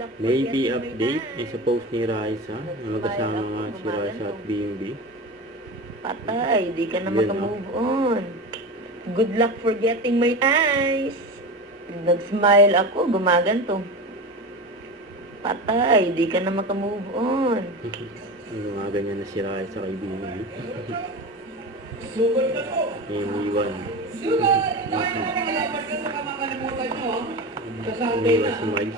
luck for Maybe getting update my is post ni Raisa na magkasama nga si Raisa at BMB. Patay, di ka na Yan, makamove on. Good luck for getting my eyes. Nag-smile ako, gumaganto. Patay, di ka na makamove on. Yung mga ganyan na si Raisa kay BMB. Iniwan. Iniwan si Mike.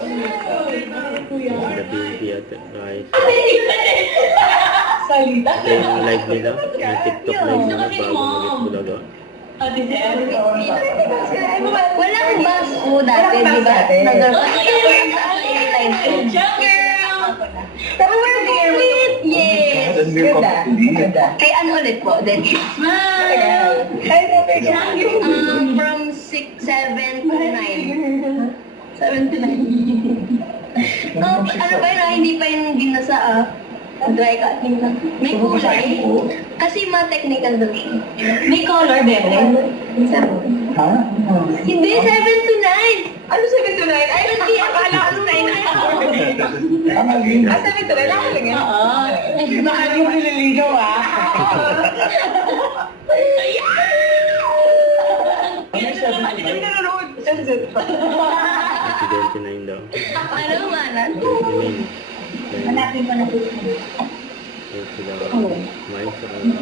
Sila BMB at Raisa. Ito yung live nila. Yung TikTok live nila bago mag-Bulaga. Walang bus po dati, di ba? Pero we're good! Yes! Kay ano ulit po? Then, smile! From 6, 7 to 9. 7 to 9. Oh, ano pa yun? Hindi pa yung ginasa dry cutting lang. May kulay. Kasi ma-technical daw siya. May color, bebe. Ha? Hindi, 7 to 9. Ano 7 to 9? Ay, Hindi, akala ko 9. Ah, 7 to 9? Ako lang yan. Oo. Baka di mo nililigaw ah. Ano yung nanonood? Si 29 daw. Ano, manan? 29. Hanapin ko na po. Yung sila Mike sa Raisa.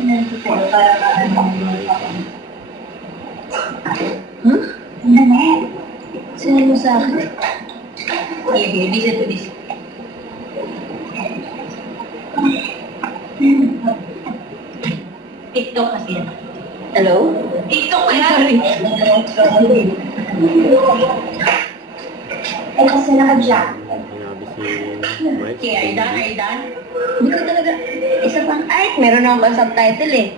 Sino mo sa akin? Okay, listen to this. TikTok kasi yan. Hello? TikTok ka yan. Eh, kasi naka-jack. Sinabi si Mike. Okay, are you done? Are you done? Hindi ko talaga, isa pang, ay, meron akong pang subtitle eh.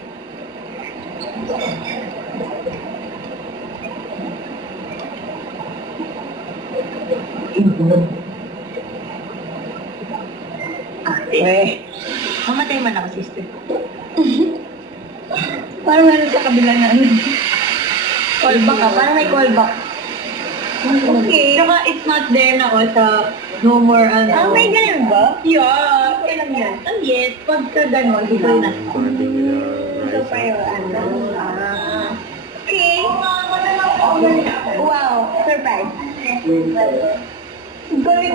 Mamatay man ako, sister. Parang ano sa kabila na ano. Callback ka, parang may callback. Okay. Saka it's not there na sa no more ano. Ah, may ganun ba? Yeah. Okay lang yan. Oh, yes. Pagka gano'n, di ba na? Parting nila Ito pa Raisa. yung ano. Okay. Wow, surprise. Galing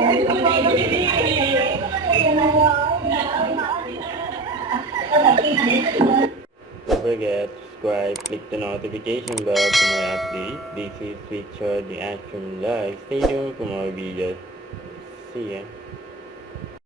Don't forget, subscribe, click the notification bell for more updates. This is Richard, the Action Live. Stay tuned for more videos. See ya.